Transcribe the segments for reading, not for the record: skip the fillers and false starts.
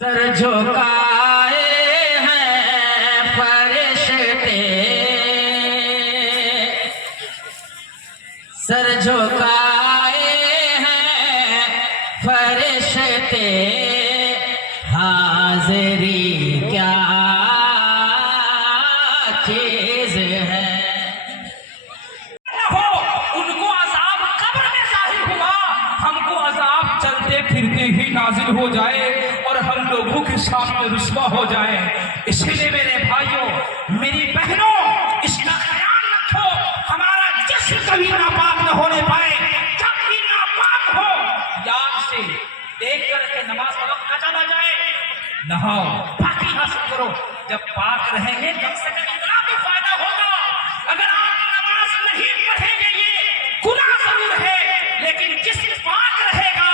Sir झुकाए हैं फरिश्ते, सर झुकाए हैं फरिश्ते, हाज़िरी क्या चीज है। उनको अजाब कब्र में जाहिर हुआ, हमको अजाब चलते फिरते ही नाजिल हो जाए और हम लोगों के सामने रुस्वा हो जाए। इसीलिए मेरे भाइयों, मेरी बहनों, इसका ख्याल रखो, हमारा जिस्म कभी नापाक न होने पाए। जब भी नापाक हो, याद से देख करके नमाज का वक्त न चला जाए, नहाओ, पाकी हासिल करो। जब पाक रहेंगे कम से कम इतना भी फायदा होगा। अगर आप नमाज नहीं पढ़ेंगे ये गुनाह जरूर है, लेकिन जिस्म पाक रहेगा,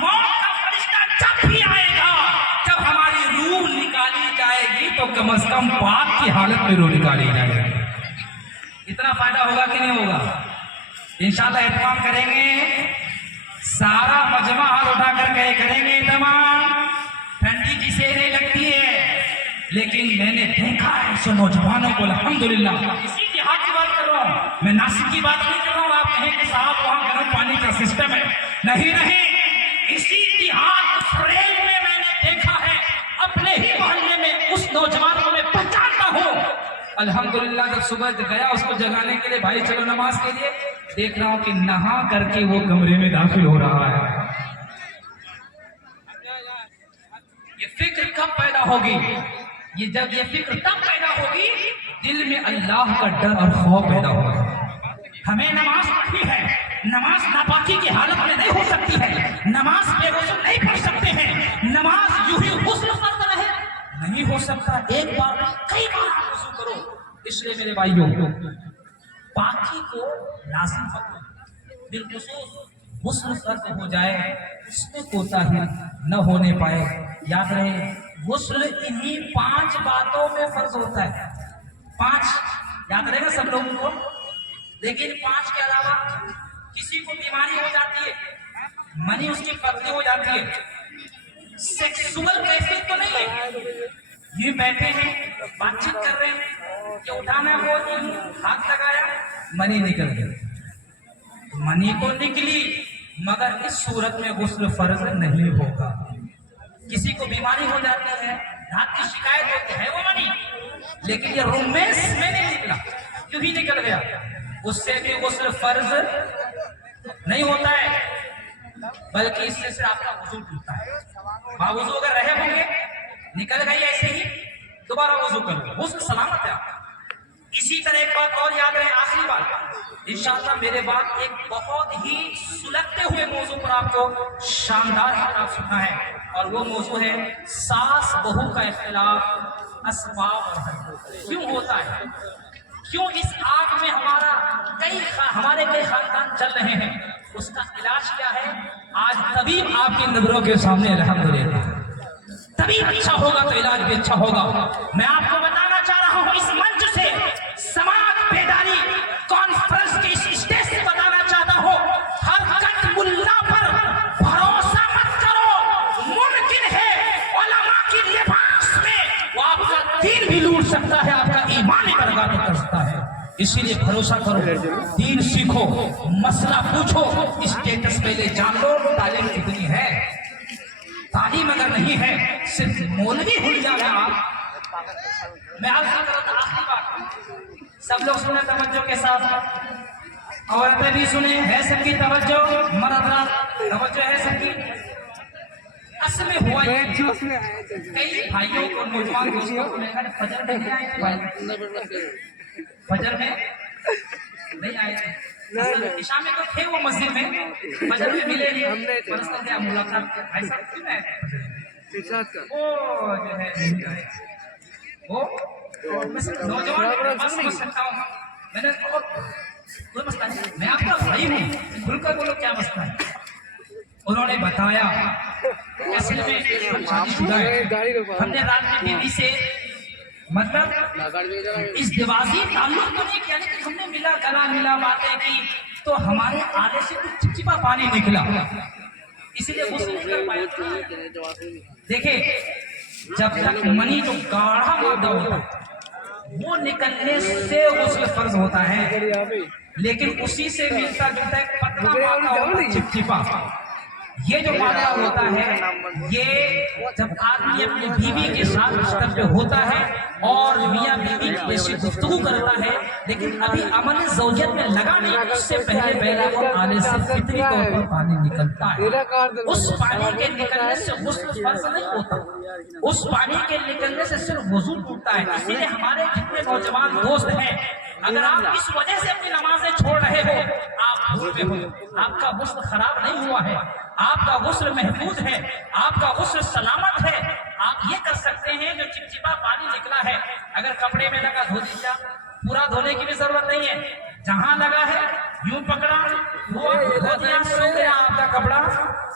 मौत का फरिश्ता जब भी आएगा, जब हमारी रूह निकाली जाएगी तो कम से कम पाक की हालत में रूह निकाली जाएगी। इतना फायदा होगा कि नहीं होगा? इंशाल्लाह एहतमाम करेंगे, सारा मजमा हाथ उठाकर कहे करेंगे एहतमाम। ठंडी जिसे नहीं लगती है, लेकिन मैंने देखा है सो नौजवानों को अल्हम्दुलिल्लाह। इसी जिहाद की बात कर रहा हूँ मैं, नासिक की बात नहीं कर रहा हूँ। आप कहें कि साहब वहाँ गर्म पानी का सिस्टम है, नहीं नहीं, इसी जिहाद फ्रेम में मैंने देखा है, अपने ही मोहल्ले में उस नौजवान को मैं पहचानता हूँ। अल्हम्दुलिल्लाह जब सुबह गया उसको जगाने के लिए, भाई चलो नमाज के लिए, देख रहा हूँ कि नहा करके वो कमरे में दाखिल हो रहा है। ये फिक्र कब पैदा होगी? ये जब ये फिक्र तब पैदा होगी दिल में अल्लाह का डर और खौफ पैदा होगा। हमें नमाज पढ़नी है, नमाज नापाकी की हालत में नहीं हो सकती है, नमाज बेगुसल नहीं पढ़ सकते हैं, नमाज यूं ही गुस्ल फर्ज रहे नहीं हो सकता। एक बार कई बार आप वुज़ू करो। इसलिए मेरे भाइयों, पाकी को लाज़िम रखो, बिलखुसूस गुस्ल फर्ज हो जाए उसमें कोताही न होने पाए। याद रहे, गुस्ल इन्हीं 5 बातों में फर्ज होता है। 5 याद रहेगा सब लोगों को। लेकिन 5 के अलावा किसी को बीमारी हो जाती है, मनी उसकी पतली हो जाती है, सेक्सुअल कैफियत तो नहीं है, ये बैठे हैं बातचीत कर रहे हैं, ये उठाना वो हाथ लगाया, मनी निकल गई। मनी तो निकली, मगर इस सूरत में गुस्ल फर्ज नहीं होगा। किसी को बीमारी हो जाती है, दांत की शिकायत होती है, वो मनी, लेकिन ये रोमेंस में नहीं निकला, यूं ही निकल गया, उससे भी गुस्ल फर्ज नहीं होता है, बल्कि इससे सिर्फ आपका वुजू टूटता है। बावुजू अगर रहे होंगे, निकल गई ऐसे ही, दोबारा वुजू करो, गुस्ल सलामत है आपका। इसी तरह एक बात और याद रहे, आखिरी बात इंशाअल्लाह मेरे बाद एक बहुत ही सुलगते हुए मौजू पर आपको शानदार किताब सुनना है, और वो मौजू है सास बहू का इख्तिलाफ, असबाब और हद क्यों होता है, क्यों इस आग में हमारे कई खानदान चल रहे हैं, उसका इलाज क्या है, आज तबीब आपकी नजरों के सामने अल्हम्दुलिल्लाह। तबीब अच्छा होगा तो इलाज भी अच्छा होगा। मैं आपको बताना चाह रहा हूँ इस मंच से, समाज बेदारी कॉन्फ्रेंस के इस स्टेज से बताना चाहता हूँ, हर कट मुल्ला पर भरोसा मत करो। मुमकिन है उलमा की लिबास में वो आपका दीन भी लूट सकता है, आपका ईमान भी बर्बाद कर सकता है। इसीलिए भरोसा करो, दीन सीखो, मसला पूछो, स्टेटस पहले जान लो तालीम कितनी है। तालीम अगर नहीं है, सिर्फ मौलवी भूल जाना आप। मैं आपसे करता आखिरी बात, सब लोग सुने तवज्जो के साथ, औरतें भी सुने, है सबकी तवज्जो, मर्द तवज्जो है सबकी। असल में हुआ ये, कई भाइयों को, नौजवान दोस्तों को लेकर फजर में नहीं आए थे, फजर में नहीं आए थे, इशा में तो थे वो मस्जिद में, फजर में मिले नहीं, मुलाकात भाई साहब क्यों आए थे, वो जो है नहीं आए, वो नौजवान बस समझ सकता हूँ मैंने, कोई मसला नहीं, मैं आपका भाई हूँ, खुलकर बोलो क्या मसला है। उन्होंने बताया असल में शादीशुदा है, हमने रात में बीवी से मतलब इस दिवाजी ताल्लुक तो नहीं किया, लेकिन हमने मिला गला मिला, बातें की, तो हमारे आगे से कुछ चिपचिपा पानी निकला, इसीलिए गुस्ल नहीं कर पाया। देखिए जब तक मनी जो गाढ़ा मादा होता है वो निकलने से गुस्ल फर्ज होता है, लेकिन उसी से मिलता जुलता एक पतला मादा होता है, चिपचिपा। ये जो मादा होता है ये जब आदमी अपनी बीवी के साथ बिस्तर पे होता है और मियाँ बीवी की जैसी गुफ्तगू करता है, लेकिन अभी अमल ज़ौजियत में लगा नहीं, उससे पहले वो आने से फितरी तौर पर पानी निकलता है। उस पानी के निकलने से गुस्ल फर्ज नहीं होता, उस पानी के निकलने से सिर्फ वजू टूटता है। इसीलिए हमारे जितने नौजवान दोस्त हैं, अगर आप इस वजह से अपनी नमाजें छोड़ रहे हो, आप भूल में हो, आपका गुस्ल खराब नहीं हुआ है, आपका गुस्ल महफूज है, आपका गुस्ल सलामत है। आप ये कर सकते हैं, जो चिपचिपा पानी निकला है अगर कपड़े में लगा धो दीजिए, पूरा धोने की भी जरूरत नहीं है, जहां लगा है यूं पकड़ा धो दिया, सूख गया, आपका कपड़ा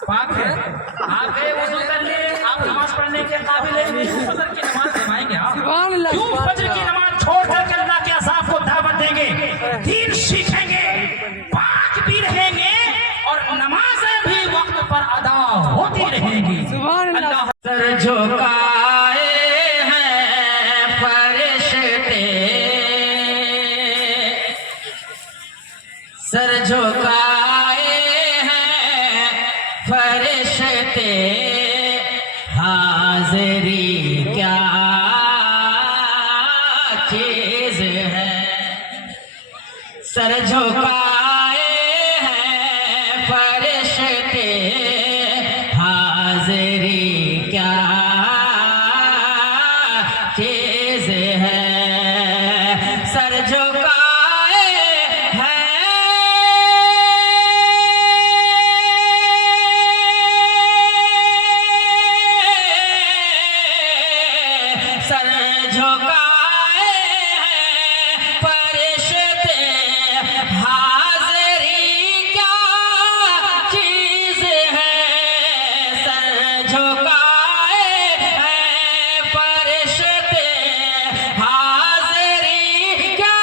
पाक है। आप गए वजू कर लिए, आप नमाज पढ़ने के काबिल हैं, फजर की नमाज निभाएंगे आप? क्यों फजर की नमाज छोड़ कर अल्लाह के अज़ाब को दावत देंगे? दीन सीखेंगे, पाक भी रहेंगे और नमाजें भी वक्त पर अदा होती रहेंगी। अल्लाह सर झुकाए हैं फरिश्ते, सर झुकाए हैं फरिश्ते, हाज़िरी क्या चीज़ है। सर झुकाए हैं फरिश्ते, हाज़िरी क्या चीज़ है। सर झुकाए हैं, सर झुकाए हैं फरिश्ते, हाज़िरी क्या चीज़ है। सर झुकाए हैं फरिश्ते, हाज़िरी क्या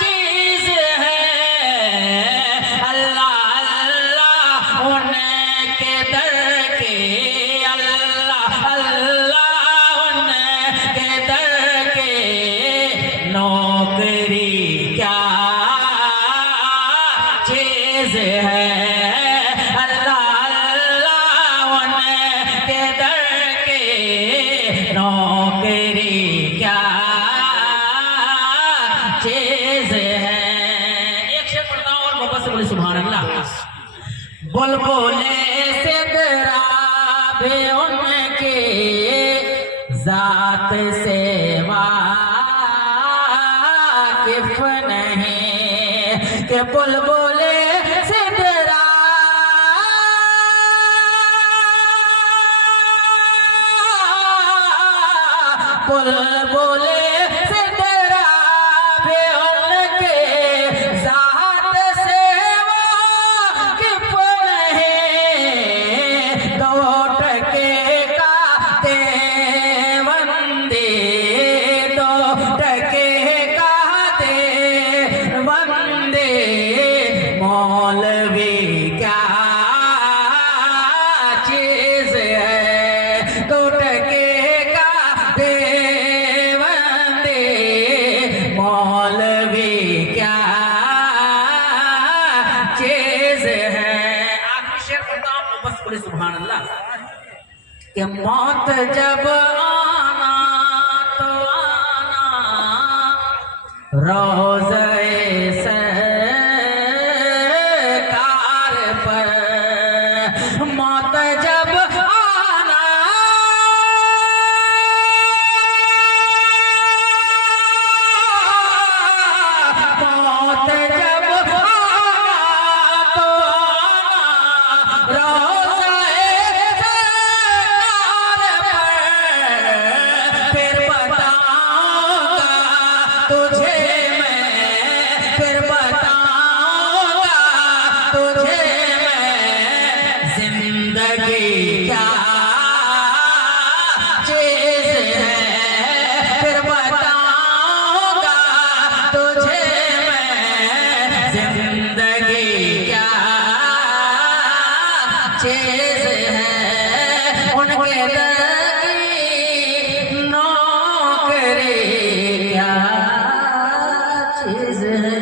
चीज़ है। अल्लाह अल्लाह उनके दर के, अल्लाह अल्लाह उनके दर के, नौकरी क्या चीज़ है। अल्लाह अल्लाह उनके दर के, नौकरी क्या चीज़ है। एक शेर पढ़ता हूं और मोहब्बत से बोले सुभान अल्लाह। बुलबुले सिदरा भी उनकी जात से वाकिफ नहीं, कि बुलबुले सिदरा बुलबुले सिदरा भी उनके जात से वाकिफ नहीं। दो टके का देवंदी, दो टके का देवंदी, मौलवी क्या चीज़ है। दो टके का देवंदी, मौलवी क्या चीज़ है। आखिरी शेर पढ़ता हूं, बस बोले सुभान अल्लाह। कि मौत जब आना तो आना रोज़े सरकार पर, मौत जब आना, मौत जब आना तो आना रोज़े सरकार पर, फिर बताऊंगा तुझे मैं चीज है